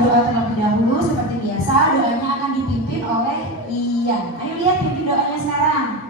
berdoa terlebih dahulu seperti biasa. Doanya akan dipimpin oleh Ian. Ayo lihat pimpin doanya sekarang.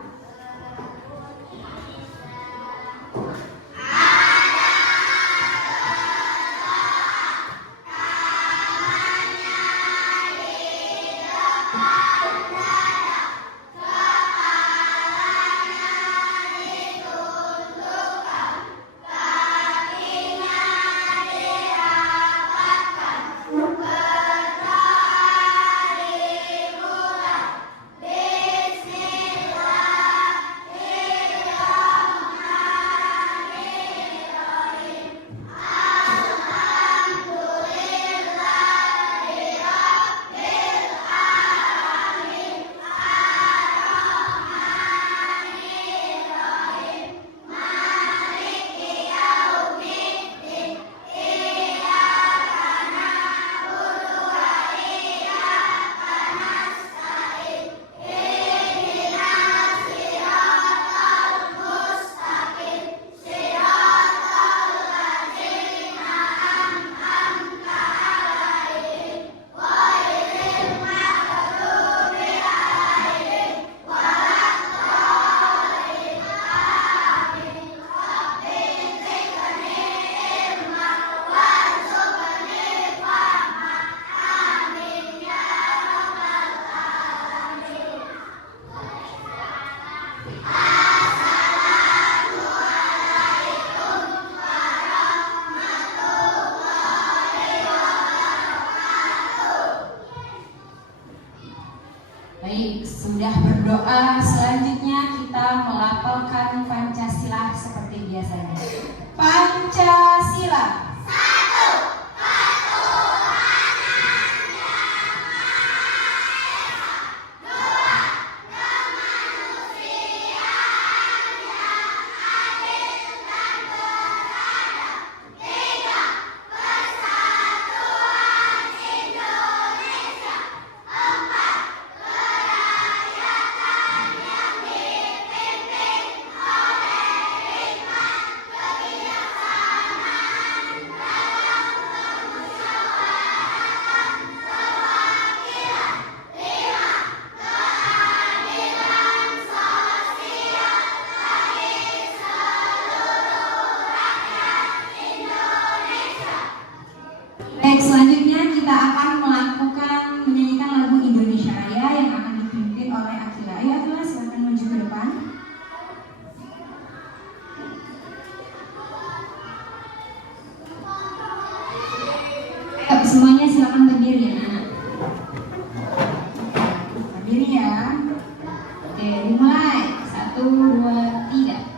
Baik, sudah berdoa, selanjutnya kita melafalkan Pancasila seperti biasanya. Pancasila. Baik, selanjutnya kita akan menyanyikan lagu Indonesia Raya yang akan dipimpin oleh Akila. Ayo Akila, silakan maju ke depan. Ayo, semuanya silakan berdiri ya, anak. Berdiri ya. Oke, dimulai. 1, 2, 3.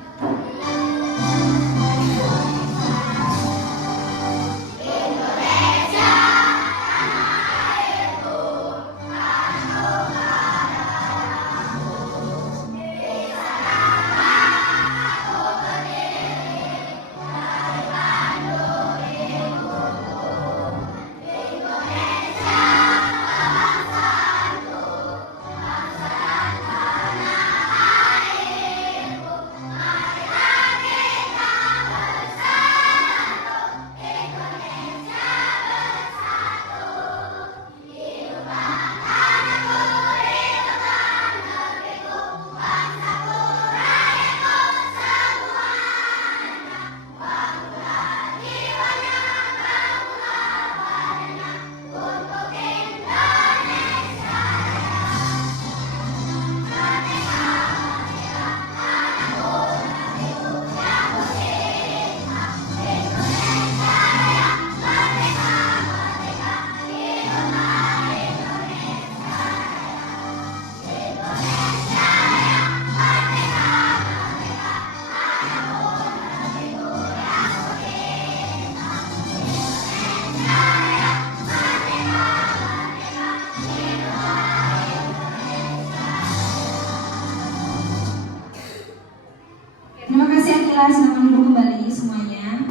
Terima kasih Akila, silakan duduk kembali semuanya.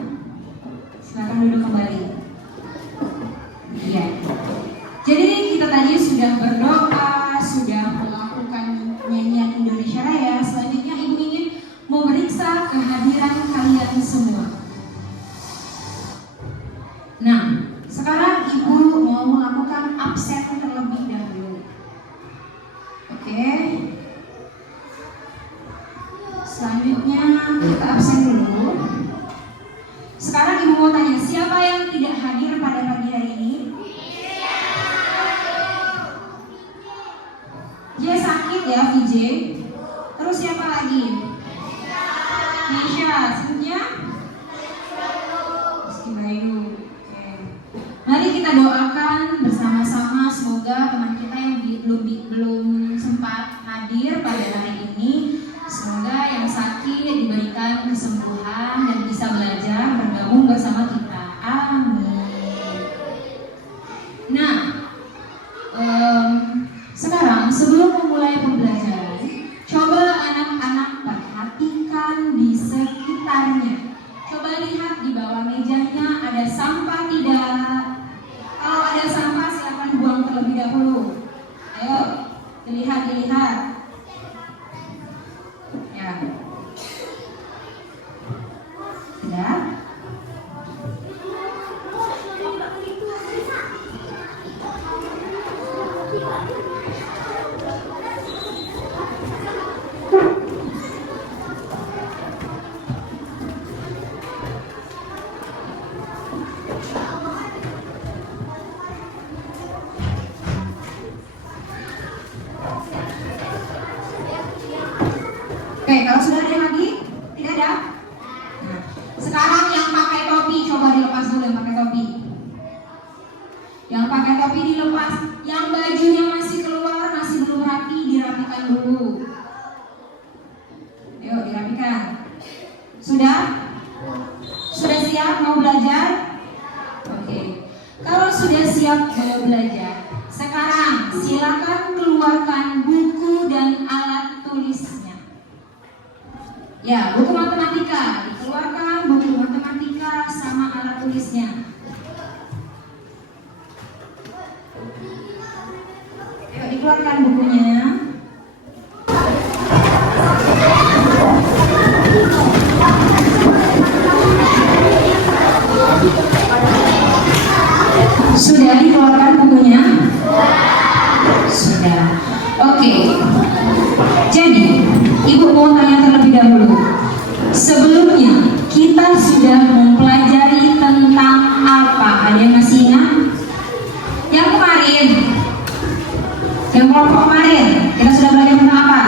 Silakan duduk kembali. Iya. Jadi kita tadi sudah berdoa, sudah melakukan nyanyian Indonesia Raya. Selanjutnya Ibu ingin memeriksa kehadiran kalian semua. Nah, sekarang Ibu mau ke absen dulu. Sekarang Ibu mau tanya, siapa yang tidak hadir pada pagi hari ini? Dia sakit ya, VJ. Terus siapa lagi? Nisha, sebutnya? Istibayu. Oke. Mari kita doakan bersama-sama, semoga teman kita yang belum sempat hadir pada hari ini, semoga yang sakit diberikan kesembuhan dan bisa belajar bergabung bersama kita. Amin. Nah, sekarang sebelum memulai pembelajaran, coba anak-anak perhatikan di sekitarnya. Coba lihat di bawah mejanya ada sampah tidak? Kalau ada sampah silakan buang terlebih dahulu. Ayo, dilihat. Ya. Sudah? Oke, kalau sudah ada lagi? Tidak ada? Nah, sekarang yang pakai topi, coba dilepas dulu yang pakai topi. Yang pakai topi dilepas. Yang bajunya masih keluar, masih belum rapi, dirapikan dulu. Yuk, dirapikan. Sudah? Sudah siap mau belajar? Oke. Kalau sudah siap mau belajar, sekarang silakan keluarkan buku dan alat tulisnya. Ya, buku matematika dikeluarkan, buku matematika sama alat tulisnya. Ayo dikeluarkan bukunya. Sudah dikeluarkan bukunya? Sudah. Oke. Jadi, Ibu mau tanya terlebih dahulu. Sebelumnya kita sudah mempelajari tentang apa? Ada yang masih ingat? Yang kemarin, yang kelompok kemarin, kita sudah belajar tentang apa?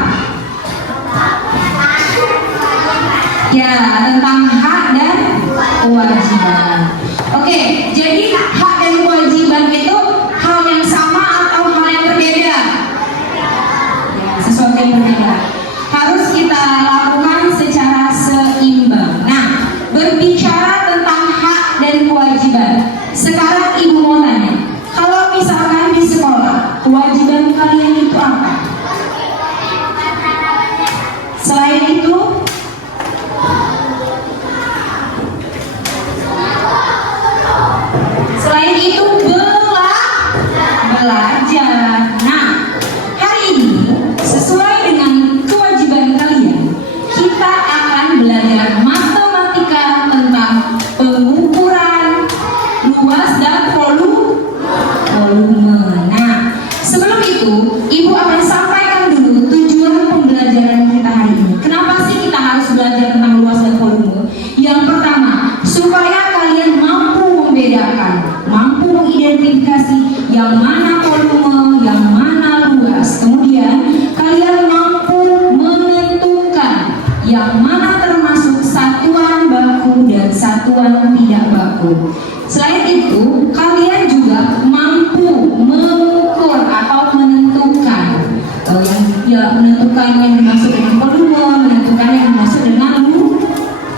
Ya, tentang hak dan kewajiban. Oke, jadi hak dan kewajiban itu hal yang sama atau hal yang berbeda? Ya, sesuatu yang berbeda. Harus kita lakukan secara seimbang. Nah, berbicara tentang hak dan kewajiban, sekarang Ibu mau tanya, kalau misalkan di sekolah, kewajiban kalian itu apa? Selain itu, belajar. Nah, hari ini sesuai dengan kewajiban kalian, kita akan belajar matematika tentang pengukuran luas dan volume. Nah, sebelum itu Ibu akan sampaikan dulu tujuan pembelajaran kita hari ini. Kenapa sih kita harus belajar tentang luas dan volume? Yang pertama, supaya kalian mampu membedakan, mampu mengidentifikasi yang mana volume, yang mana luas. Kemudian kalian mampu menentukan yang mana termasuk satuan baku dan satuan tidak baku. Selain itu, kalian juga mampu mengukur atau menentukan menentukan yang dimaksud dengan volume, menentukan yang dimaksud dengan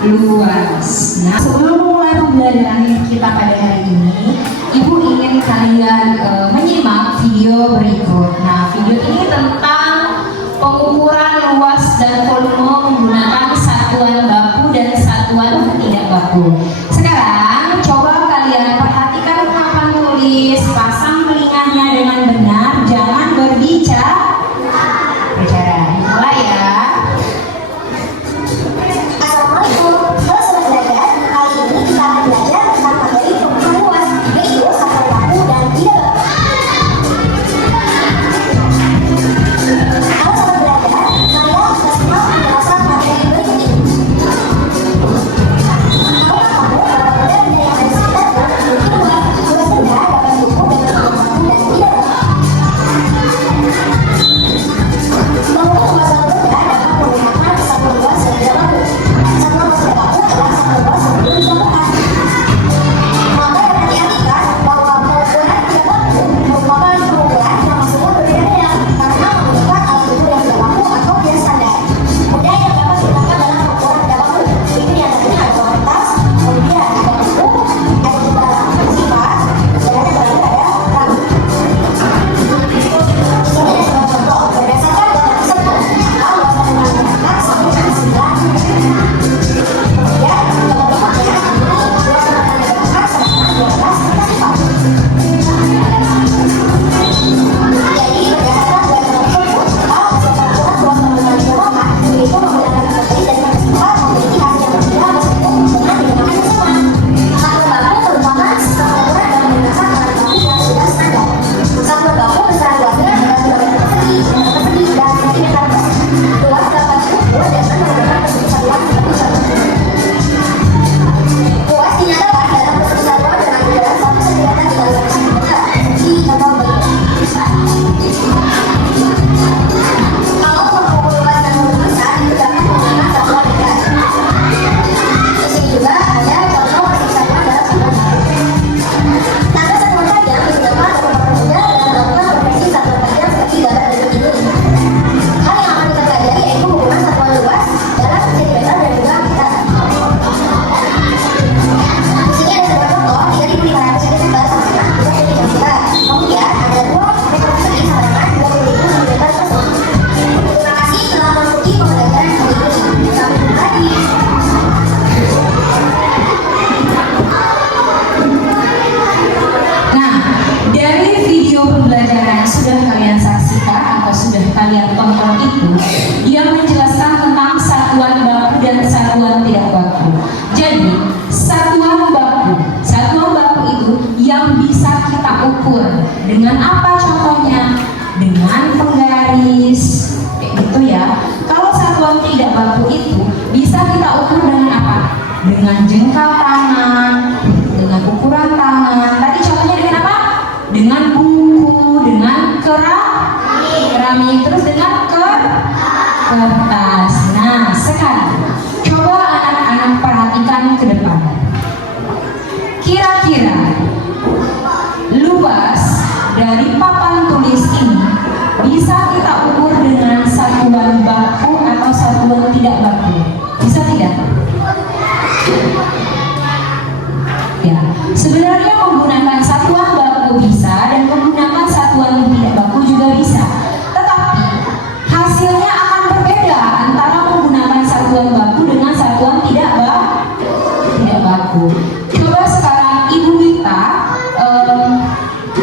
luas. Nah, sebelum mulai pembelajaran kita pada hari ini, Ibu ingin kalian menyimak video berikut. Nah, video ini tentang pengukuran luas dan volume menggunakan satuan baku dan satuan tidak baku. Sekarang coba kalian perhatikan papan tulis, pasang telinganya dengan benar, jangan berbicara. Mulai ya. Assalamualaikum, halo sobat belajar. Kali ini kita akan belajar tentang materi pengukuran luas, yaitu satuan baku dan tidak baku. Halo sobat belajar, saya sudah siap menjelaskan materi berikut ini. dengan jengkal tangan, dengan ukuran tangan. Tadi contohnya dengan apa? Dengan buku, dengan keramik, terus dengan kertas. Nah, sekarang coba anak-anak perhatikan ke depan. Kira-kira luas dari papan tulis ini bisa kita ukur dengan satuan baku atau satuan tidak baku? Bisa tidak? Ya, sebenarnya menggunakan satuan baku bisa dan menggunakan satuan tidak baku juga bisa. Tetapi hasilnya akan berbeda antara menggunakan satuan baku dengan satuan tidak baku. Coba sekarang Ibu minta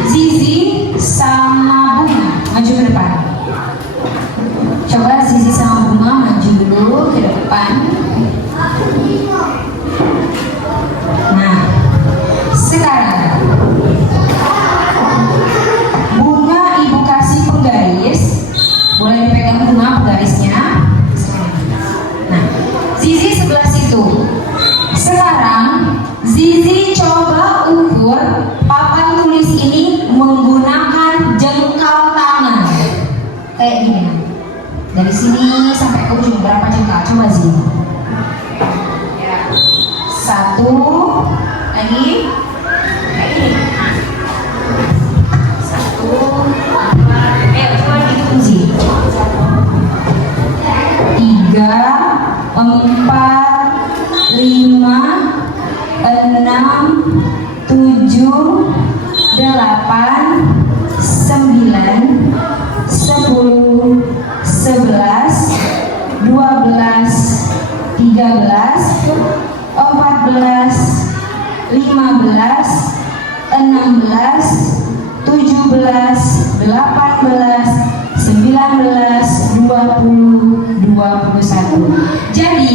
Zizi sama Bunga maju ke depan. Coba Zizi sama Bunga maju dulu ke depan. Nah, sekarang Bunga Ibu kasih penggaris. Boleh dipegang Bunga penggarisnya. Nah, Zizi sebelah situ. Sekarang Zizi coba ukur papan tulis ini menggunakan jengkal tangan. Kayak gini. Dari sini sampai ke ujung berapa jengkal? Coba Zizi. Satu, lagi, kayak gini. Satu, coba dihitung Zizi. 3, 4, 5, 6, 7, 8, 9, 10, 11, 12, 13, 14, 15, 16, 17, 18, 19, 20, 21. Jadi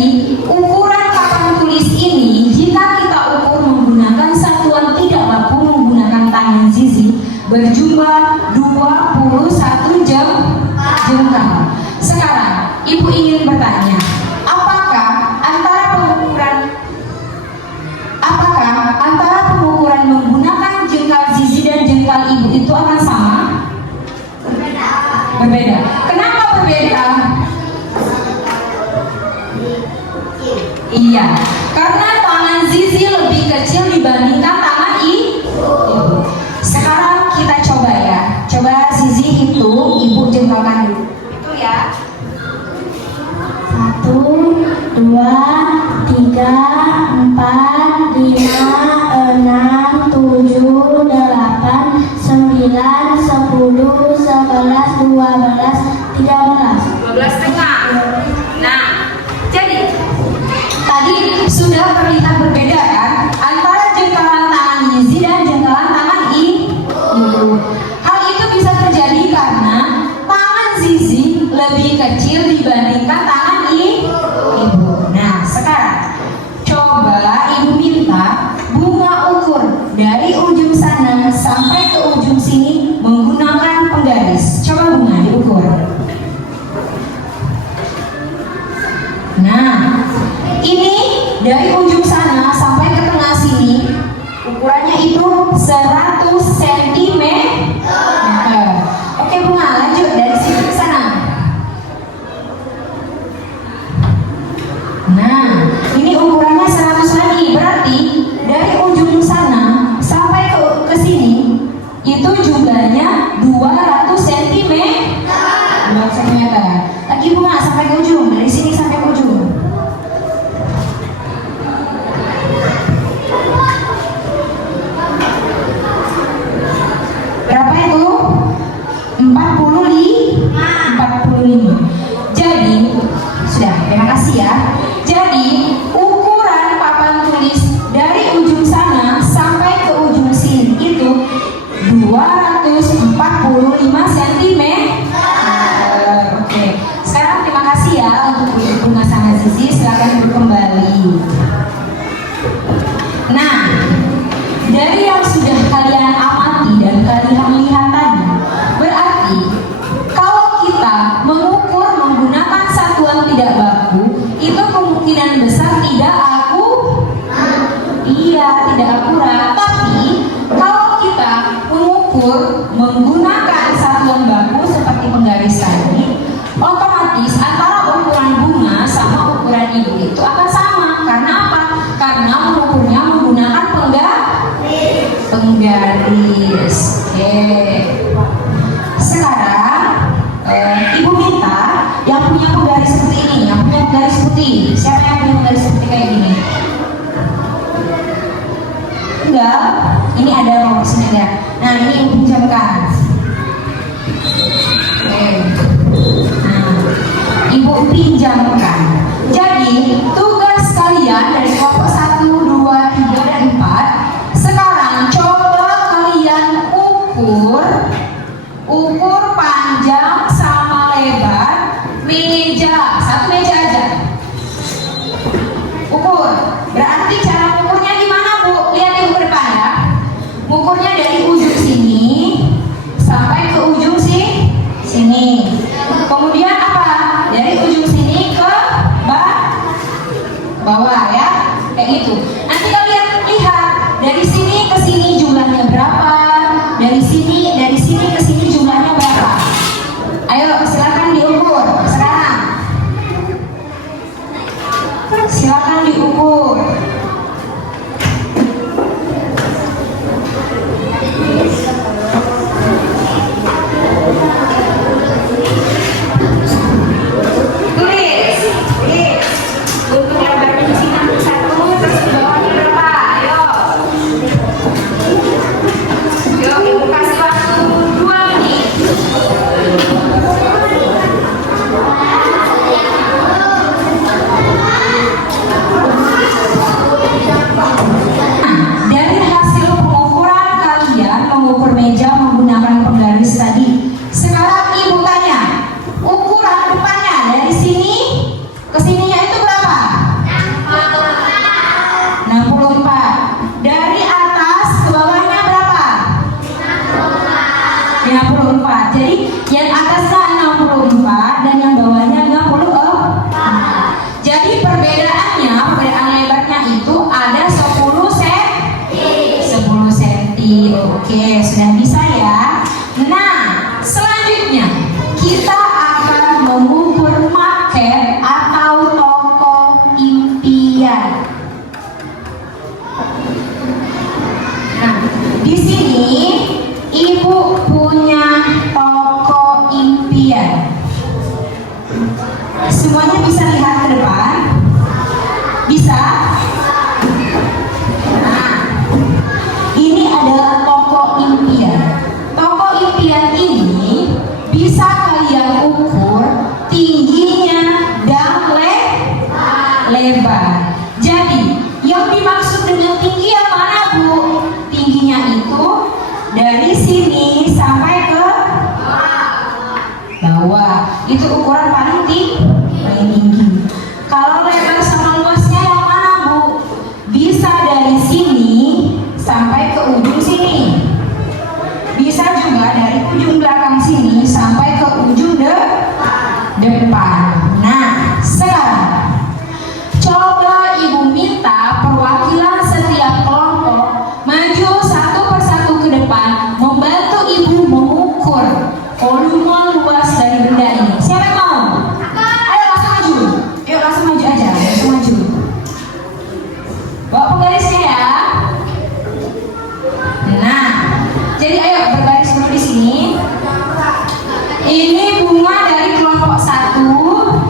ukuran papan tulis ini jika kita ukur menggunakan satuan tidak baku menggunakan tangan Zizi berjumlah 21 jengkal. Sekarang Ibu ingin bertanya, apakah antara pengukuran menggunakan jengkal Zizi dan jengkal Ibu itu akan sama? Berbeda. Kenapa berbeda? Iya, karena tangan Zizi lebih kecil dibandingkan tangan Ibu. Sekarang kita coba ya. Coba Zizi hitung, Ibu jengkalkan dulu. Itu ya. 1, 2, 3, 4, 5, 6, 7, 8, 9, 10, 11, 12, 13. 12 setengah. Nah, jadi tadi sudah terlihat berbeda kan antara jengkalan tangan Zizi dan jengkalan tangan Ibu. Hal itu bisa terjadi karena tangan Zizi lebih kecil dibandingkan tangan Ibu. Nah, sekarang coba Ibu minta Bunga ukur dari ujung sana sampai ke ujung sini menggunakan penggaris. Coba Bunga diukur. Nah, ini dari ujung sana sampai ke tengah sini ukurannya itu 100 cm. Oke Bunga, lanjut dari sini ke sana. Nah, ini ukurannya 100 lagi, berarti dari ujung sana sampai ke sini itu jumlahnya 200 cm. 200 cm. Lagi Bunga sampai ke ujung, dari sini sampai ke ujung. Berapa itu? penggaris seperti ini, yang punya penggaris putih. Siapa yang punya penggaris putih kayak gini? Enggak, ini ada nomor sini ada. Nah, ini ibu pinjamkan. Oke. Nah, ibu pinjamkan. Jadi tugas kalian dari kelompok 1, 2, 3, dan 4. Sekarang coba kalian ukur panjang sama lebar meja, satu meja aja. Ukur. Berarti cara ukurnya gimana, Bu? Lihat ibu ke depan ya. Ukurnya dari ujung sini sampai ke ujung sini. Kemudian apa? Dari ujung sini ke bawah ya. Kayak gitu. Nanti kalian lihat dari sini ke sini jumlahnya berapa? Dari sini ke sini jumlahnya berapa? Ayo silakan diukur sekarang. Silakan diukur. Tulis. Untuk lebarnya di sini 1, terus di bawahnya berapa? Ayo. Yuk, ibu kasih waktu 2 menit. Dari hasil pengukuran kalian mengukur meja menggunakan penggaris tadi. Sekarang ibu tanya, ukuran depannya dari sini ke sininya itu berapa? 64. Dari atas ke bawahnya berapa? 54. Jadi yang atasnya 64 dan yang bawahnya 64. Jadi perbedaannya, perbedaan lebarnya itu ada 10 cm. Oke, sudah bisa ya. Nah, selanjutnya kita akan mengukur market atau toko impian. Nah, di sini ibu punya toko impian. Semuanya bisa lihat ke depan? Bisa? Nah, ini adalah toko impian. Toko impian ini bisa kalian ukur tingginya dan lebar. Jadi, yang dimaksud dengan tinggi yang mana, Bu? Tingginya itu dari sini sampai ke bawah. Itu ukuran paling tinggi. Kalau lebar sama luasnya yang mana, Bu? Bisa dari sini sampai ke ujung sini. Bisa juga dari ujung belakang sini sampai ke ujung depan. Nah, sekarang coba ibu minta perwakilan setiap kelompok maju satu persatu ke depan, membantu ibu mengukur volume luas dari benda ini. Siapa yang mau? Ayo langsung maju. Yuk langsung maju aja. Langsung maju. Bawa penggarisnya ya. Nah, jadi ayo berbaris dulu di sini. Ini bunga dari kelompok 1.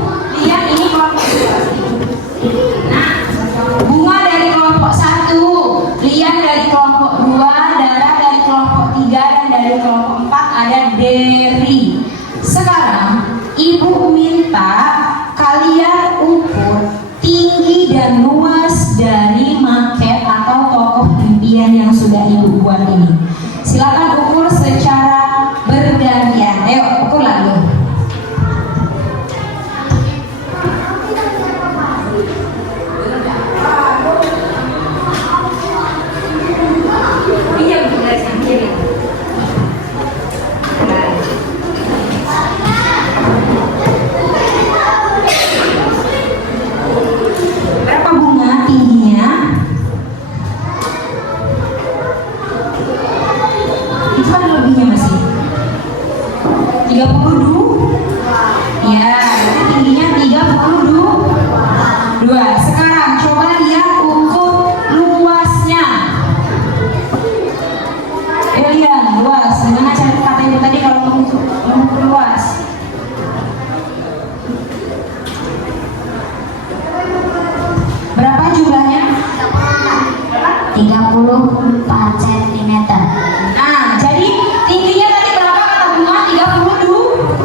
34 cm. Nah, jadi tingginya tadi berapa kata Bunga? 32.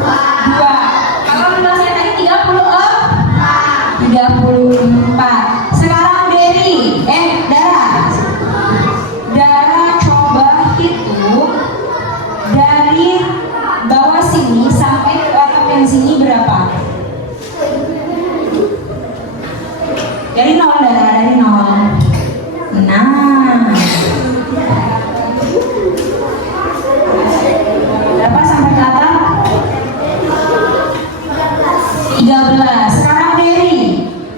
Kalau menurut saya tadi 34. Sekarang Dara coba hitung dari bawah sini sampai ke atas sini berapa? Dari nol, Dara, dari nol. Nah, berapa sampai ke atas? 13. Sekarang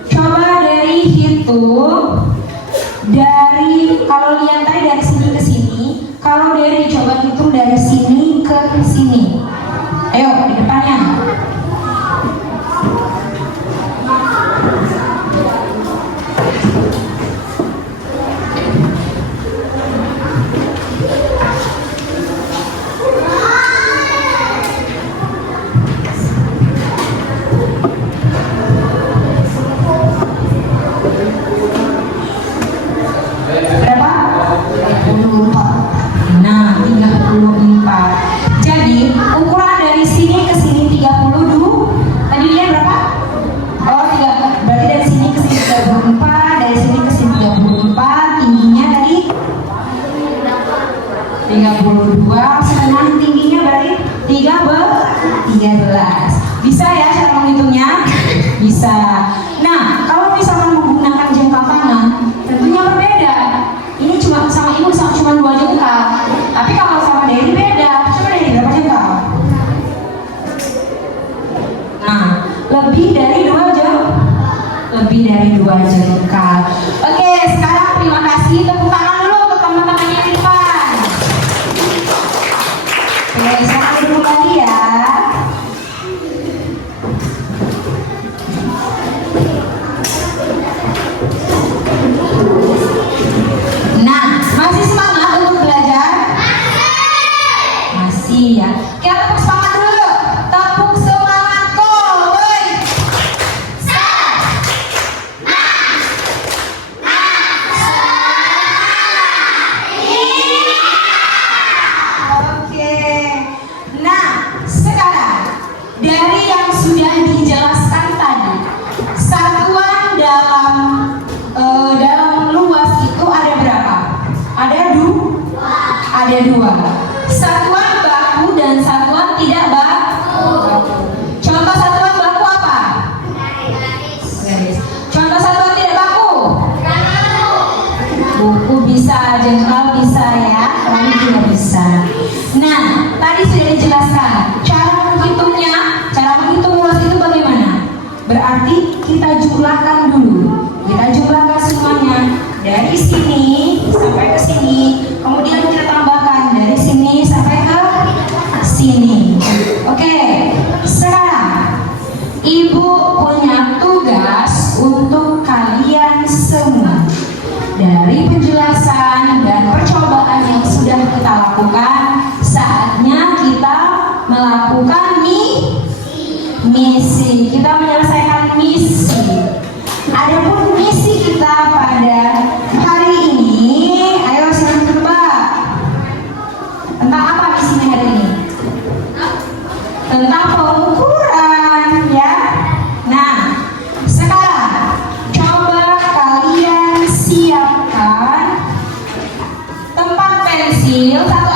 coba hitung dari, kalau lihat tadi dari sini ke sini, kalau coba hitung dari sini ke sini. Ayo, di depannya. Berapa? 34. Nah, 34. Jadi, ukuran dari sini ke sini 32. Tadi lihat berapa? Oh, 3. Berarti dari sini ke sini 34, dari sini ke sini 34. Tingginya tadi 32, setengah tingginya berarti 13. Bisa ya cara menghitungnya? Bisa. Nah, kalau misalkan menggunakan jengkal tangan, tentunya berbeda. Ini cuma sama ibu cuma 2 jengkal. Tapi kalau sama Dery beda. Coba Dery berapa jengkal? Nah, lebih dari 2 jengkal. Oke, sekarang terima kasih. Tepuk tangan dulu untuk teman-teman yang di depan. Oke, sekarang duduk lagi ya. Nah, masih semangat untuk belajar? Masih ya. Kita tepuk semangat dulu. Tepuk semangat woi. Oke. Nah, sekarang dari yang sudah dijelaskan tadi, satuan dalam luas itu ada berapa? Ada dua. Satuan baku dan satuan tidak baku. Contoh satuan baku apa? Garis. Contoh satuan tidak baku? Buku bisa, jengkal bisa ya, kamu juga bisa. Nah, tadi sudah dijelaskan cara menghitung luas itu bagaimana? Berarti kita jumlahkan dulu. Kita jumlahkan semuanya dari sini sampai ke sini, kemudian kita tambahkan dari sini sampai ke sini. Oke, sekarang Ibu punya tugas untuk kalian semua. Dari penjelasan dan percobaan yang sudah kita lakukan, saatnya kita melakukan misi. Kita menyelesaikan misi. Adapun misi kita pada hari ini, ayo silakan tebak. Tentang apa misinya hari ini? Tentang pengukuran ya. Nah, sekarang coba kalian siapkan tempat pensil satu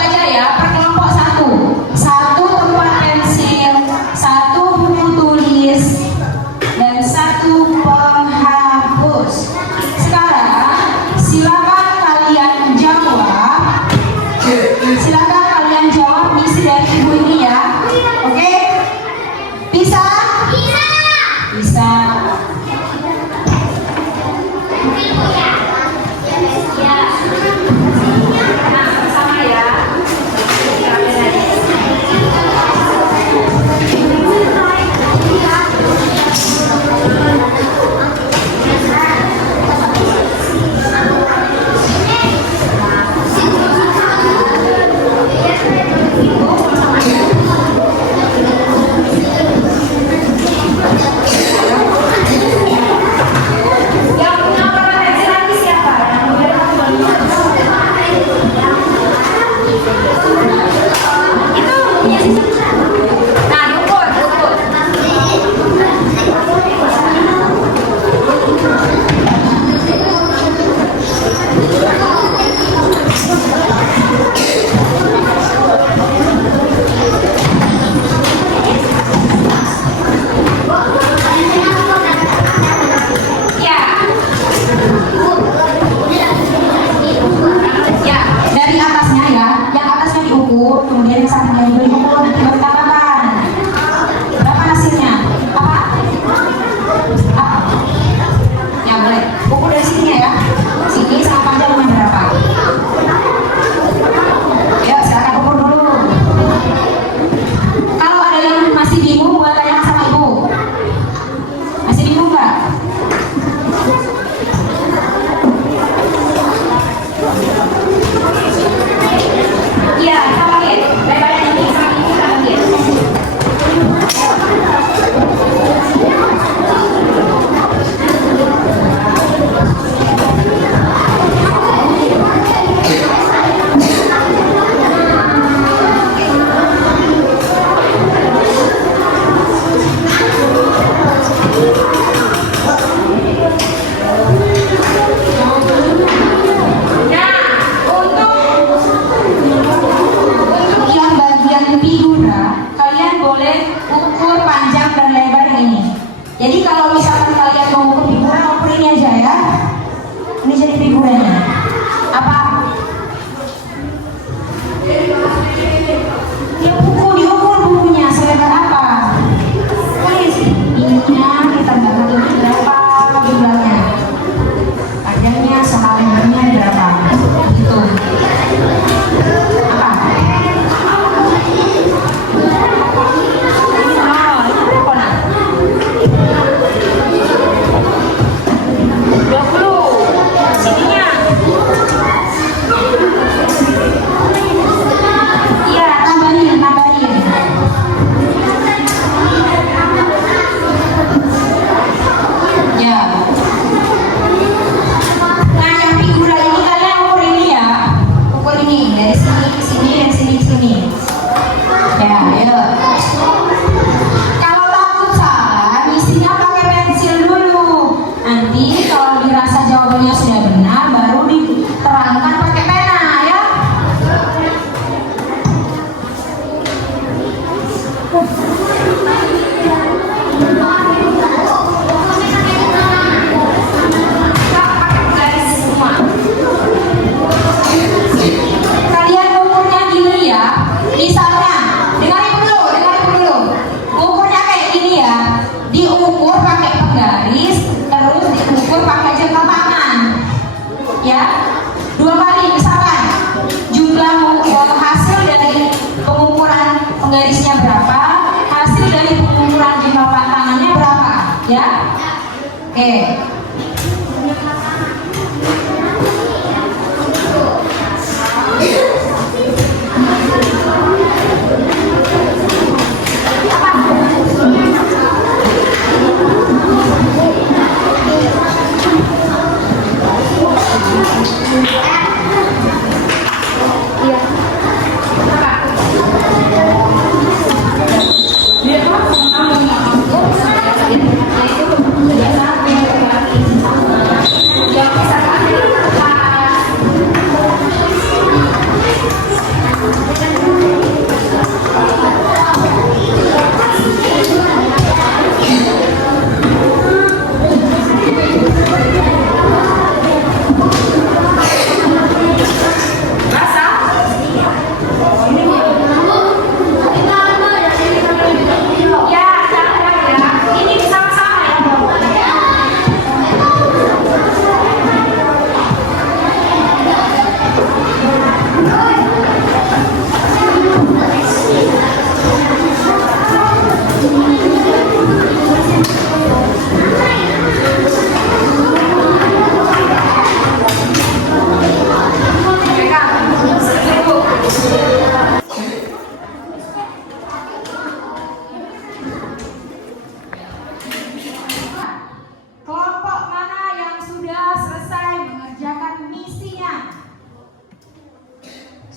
kalau misalkan kalian mau ukur figuran, ukur ini aja ya. Ini jadi figurannya. Apa? Diukur bukunya selebar apa? Ininya kita nggak tahu berapa jumlahnya. Panjangnya sama lebarnya berapa? Gitu. Apa?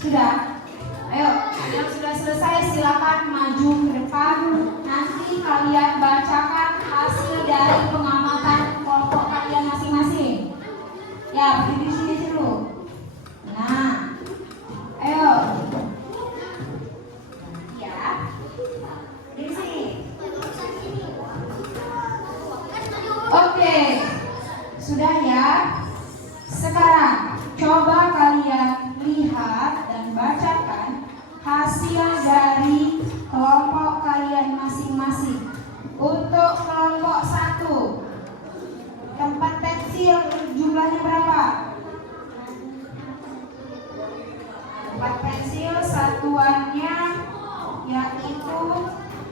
Sudah? Ayo, yang sudah selesai silakan maju ke depan. Nanti kalian bacakan hasil dari pengamatan kelompok kalian masing-masing. Ya, berdiri di sini dulu. Nah, ayo. Ya, di sini. Oke, sudah ya. Sekarang coba kalian lihat dan bacakan hasil dari kelompok kalian masing-masing. Untuk kelompok 1, tempat pensil jumlahnya berapa? Tempat pensil satuannya yaitu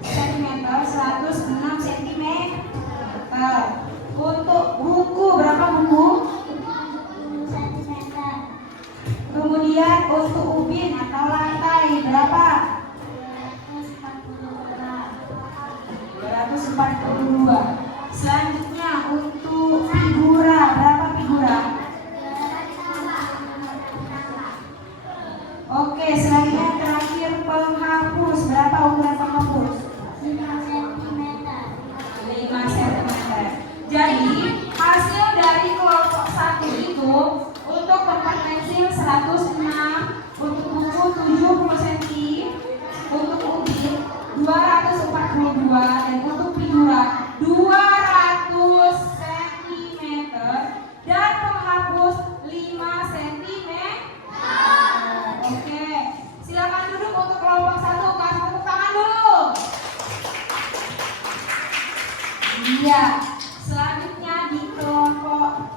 sentimeter, 106 cm. Untuk buku berapa buku? Kemudian untuk ubin atau lantai berapa? 242. Selanjutnya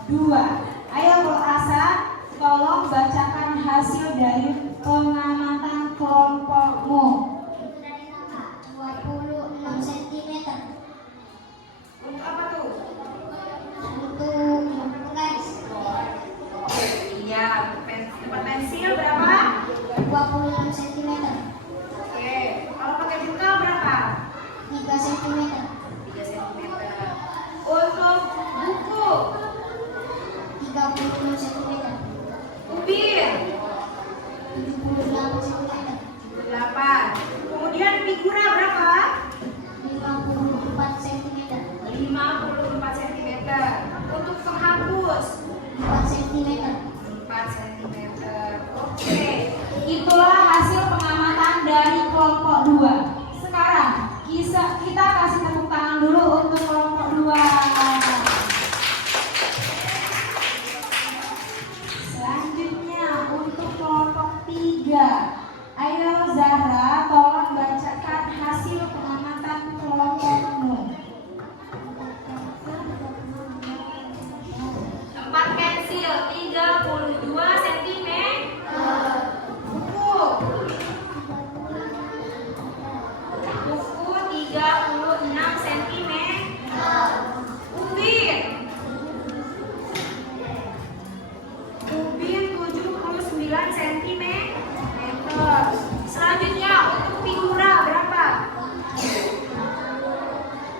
2. Ayo Bu Asa, tolong bacakan hasil dari pengamatan kelompokmu. 26 cm. Untuk apa tuh? Untuk les. Iya, tempat pensil berapa? 26 cm. Oke, kalau pakai pulsa berapa? 3 cm. 3 cm. Untuk buku 36 cm. ubin 78 cm. 8. Kemudian figura berapa? 54 cm. 54 cm. Untuk penghapus 4 cm. 4 cm. Oke, itulah hasil pengamatan dari kelompok 2. Sekarang kita kasih tepuk tangan dulu untuk kelompok 2. Selanjutnya untuk kelompok 3. Ayo Zahra, tolong bacakan hasil pengamatan kelompokmu. Tempat pensil 32 cm. Buku 36 cm. Ubin 79 cm. Selanjutnya untuk figura berapa?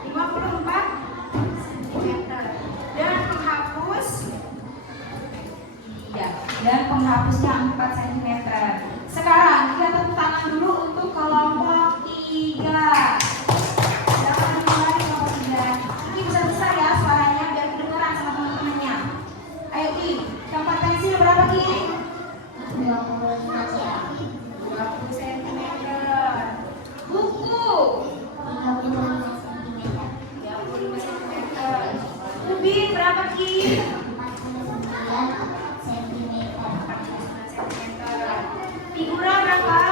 54 cm. Dan penghapus, iya, dan penghapusnya 4 cm. Sekarang kita tepuk tangan dulu untuk kelompok 3. Silakan kembali kelompok 3. Ini besar-besar ya suaranya biar kedengeran sama teman-temannya. Ayo Ki, tempat pensil berapa Ki? 25 cm. 20 cm. Buku 35 cm. 35 cm. Ubin berapa Ki? 49 cm. 49 cm. Figura berapa?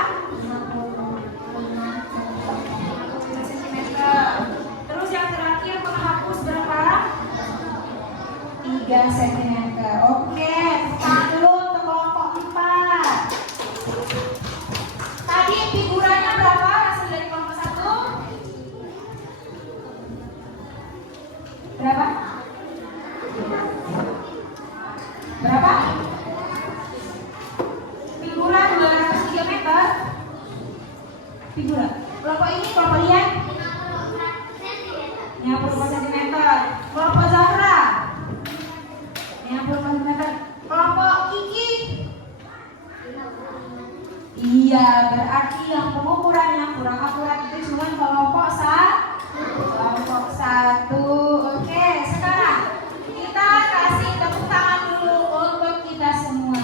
55 cm. Terus yang terakhir penghapus berapa? 3 cm. Oke, tahan dulu untuk kelompok 4. Tadi figuranya berapa hasil dari kelompok 1? Berapa? Berapa? Figura 203 meter. Figura. Kelompok ini kelompok Lian 54 cm. Kelompok Zahra 54 cm. Kelompok Kiki. Iya, berarti yang pengukurannya kurang akurat itu cuma kelompok 1. Oke, sekarang kita kasih tepuk tangan dulu untuk kita semua.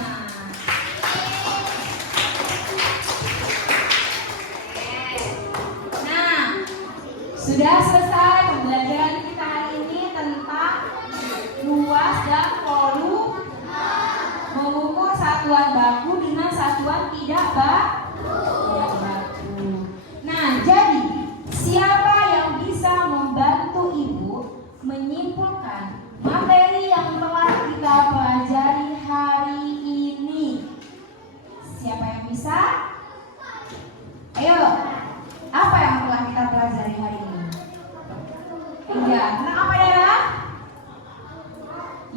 Nah, sudah selesai pembelajaran kita hari ini tentang luas dan volume mengukur satuan baku dengan satuan tidak baku. Nah, jadi siapa yang bisa membantu Ibu menyimpulkan materi yang telah kita pelajari hari ini? Siapa yang bisa? Ayo, apa yang telah kita pelajari hari ini? Iya, tentang apa ya?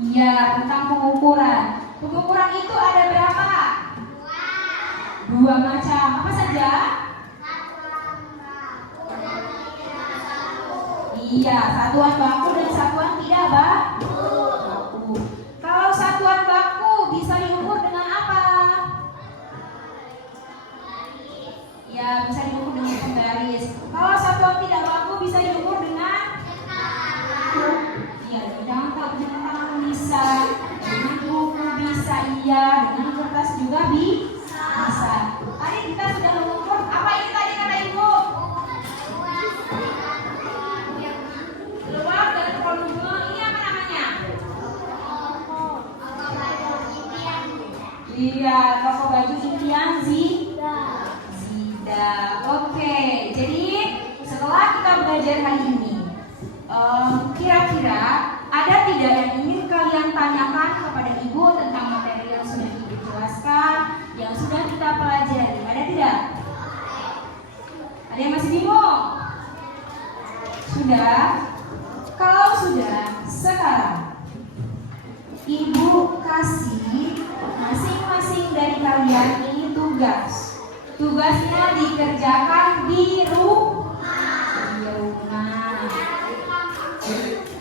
Iya, tentang pengukuran. Pengukuran itu ada berapa? 2 macam. Apa saja? Iya, satuan baku dan satuan tidak baku. Kalau satuan baku bisa diukur dengan apa? Ya, bisa diukur dengan penggaris. Kalau satuan tidak baku bisa diukur dengan? Iya, jangan tangan bisa, dengan buku bisa, iya, dengan kertas juga bisa. Tadi kita sudah mengukur apa ini tadi kata Ibu? Luas dan volume. Ini apa namanya? Iya, toko baju impian Zida. Oke, jadi setelah kita belajar hari ini, kira-kira ada tidak yang ingin kalian kalian tanyakan kepada ibu tentang materi yang sudah ibu jelaskan, yang sudah kita pelajari. Ada tidak? Ada yang masih bingung? Sudah? Kalau sudah, sekarang ibu kasih masing-masing dari kalian ini tugas. Tugasnya dikerjakan di rumah.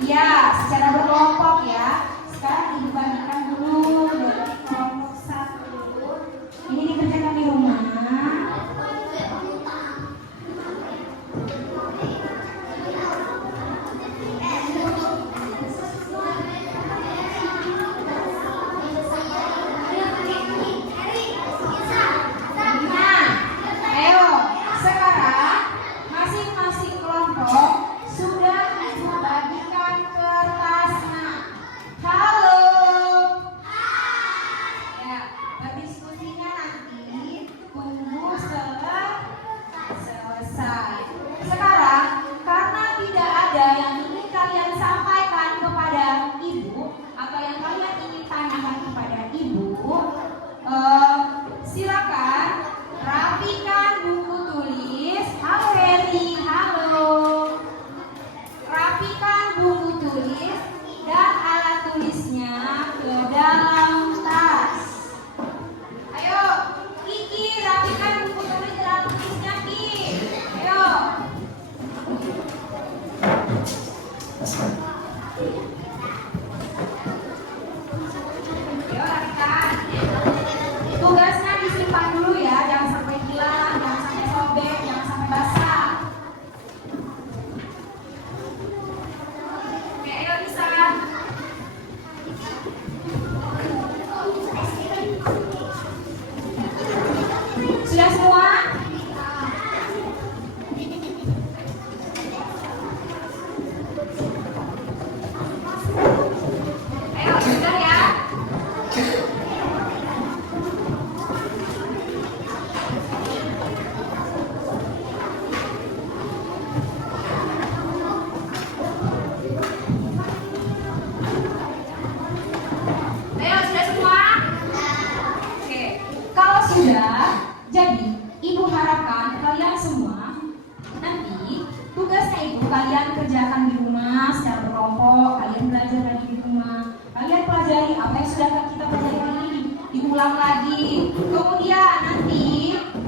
Ya, secara berkelompok ya. Sekarang ibu bagikan dulu dari kelompok 1. Ini dikerjakan di rumah. Tugasnya disimpan dulu ya, jangan sampai hilang, jangan sampai sobek, jangan sampai basah. Oke, ayo bisa. Sudah semua? Ayo, sudah ya. Sudah, jadi ibu harapkan kalian semua nanti tugasnya itu kalian kerjakan di rumah secara berkelompok, kalian belajar lagi di rumah, kalian pelajari apa yang sudah kita pelajari hari ini, diulang lagi, kemudian nanti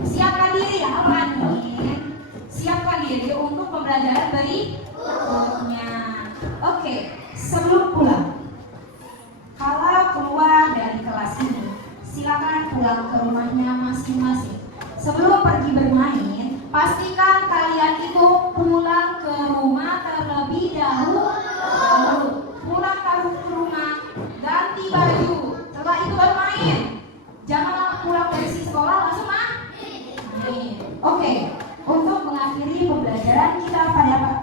siapkan diri ya, siapkan diri untuk pembelajaran berikutnya. Oke, sebelum pulang, kalau keluar dari kelas ini silakan pulang ke rumahnya masing-masing. Sebelum pergi bermain, pastikan kalian itu pulang ke rumah terlebih dahulu. Pulang ke rumah, ganti baju. Setelah itu baru main. Jangan pulang dari sekolah langsung main. Oke, untuk mengakhiri pembelajaran kita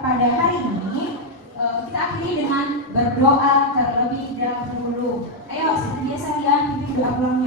pada hari ini, kita akhiri dengan berdoa terlebih dahulu. Ayo, seperti biasa ya, pimpin doa pulang